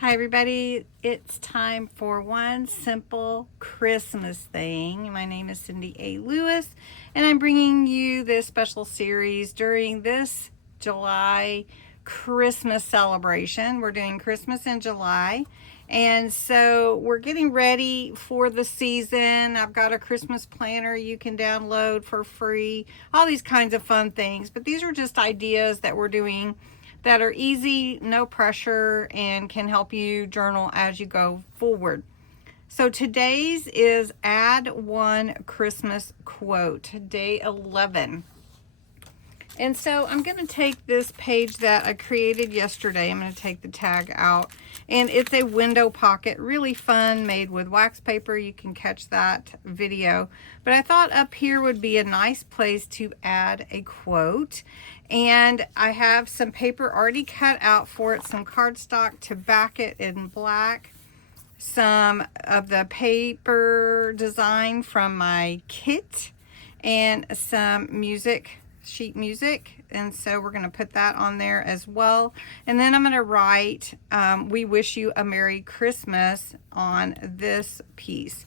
Hi everybody, it's time for one simple Christmas thing. My name is Cindy A. Lewis and I'm bringing you this special series during this July Christmas celebration. We're doing Christmas in July, and so we're getting ready for the season. I've got a Christmas planner you can download for free, all these kinds of fun things, but these are just ideas that we're doing that are easy, no pressure, and can help you journal as you go forward. So today's is add one Christmas quote, day 11. And so I'm going to take this page that I created yesterday. I'm going to take the tag out, and it's a window pocket, really fun, made with wax paper. You can catch that video. But I thought up here would be a nice place to add a quote. And I have some paper already cut out for it, some cardstock to back it in black, some of the paper design from my kit, and some music, sheet music. And so we're going to put that on there as well. And then I'm going to write, we wish you a Merry Christmas on this piece.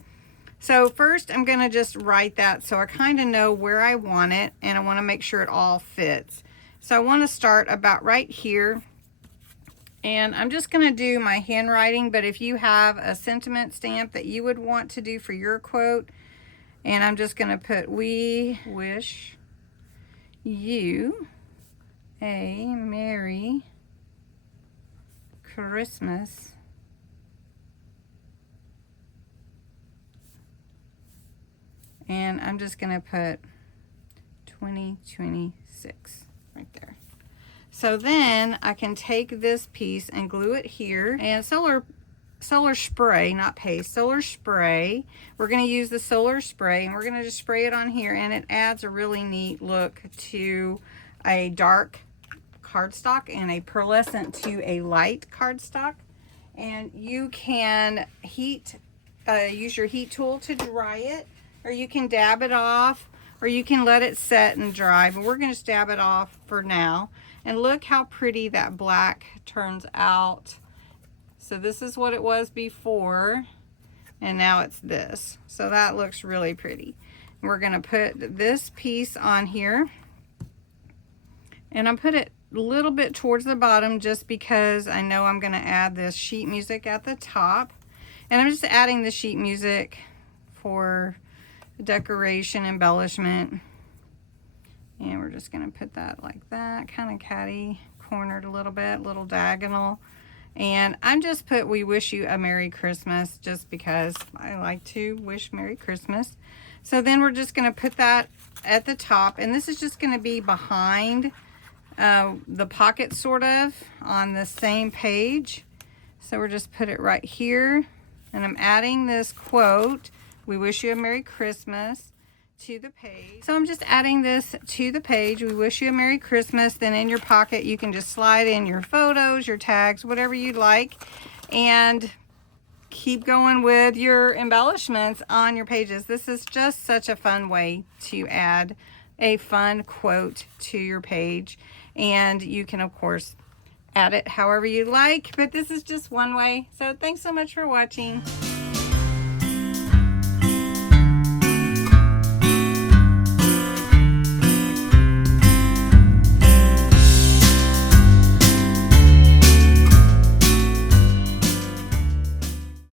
So first I'm going to just write that so I kind of know where I want it, and I want to make sure it all fits. So I want to start about right here, and I'm just going to do my handwriting, but if you have a sentiment stamp that you would want to do for your quote, and I'm just going to put, we wish you a Merry Christmas and I'm just going to put 2026 right there. So then I can take this piece and glue it here, and solar spray, not paste, solar spray. We're going to use the solar spray, and we're going to just spray it on here, and it adds a really neat look to a dark cardstock and a pearlescent to a light cardstock. And you can use your heat tool to dry it, or you can dab it off, or you can let it set and dry, but we're going to dab it off for now. And look how pretty that black turns out. So this is what it was before, and now it's this. So that looks really pretty. We're going to put this piece on here, and I'm put it a little bit towards the bottom just because I know I'm going to add this sheet music at the top. And I'm just adding the sheet music for decoration, embellishment. And we're just going to put that like that, kind of catty cornered a little bit, little diagonal. And I'm just put we wish you a Merry Christmas just because I like to wish Merry Christmas. So then we're just going to put that at the top, and this is just going to be behind the pocket sort of on the same page. So we're just put it right here, and I'm adding this quote, we wish you a Merry Christmas, to the page. So I'm just adding this to the page, we wish you a Merry Christmas. Then in your pocket you can just slide in your photos, your tags, whatever you'd like, and keep going with your embellishments on your pages. This is just such a fun way to add a fun quote to your page, and you can of course add it however you like, but this is just one way. So thanks so much for watching.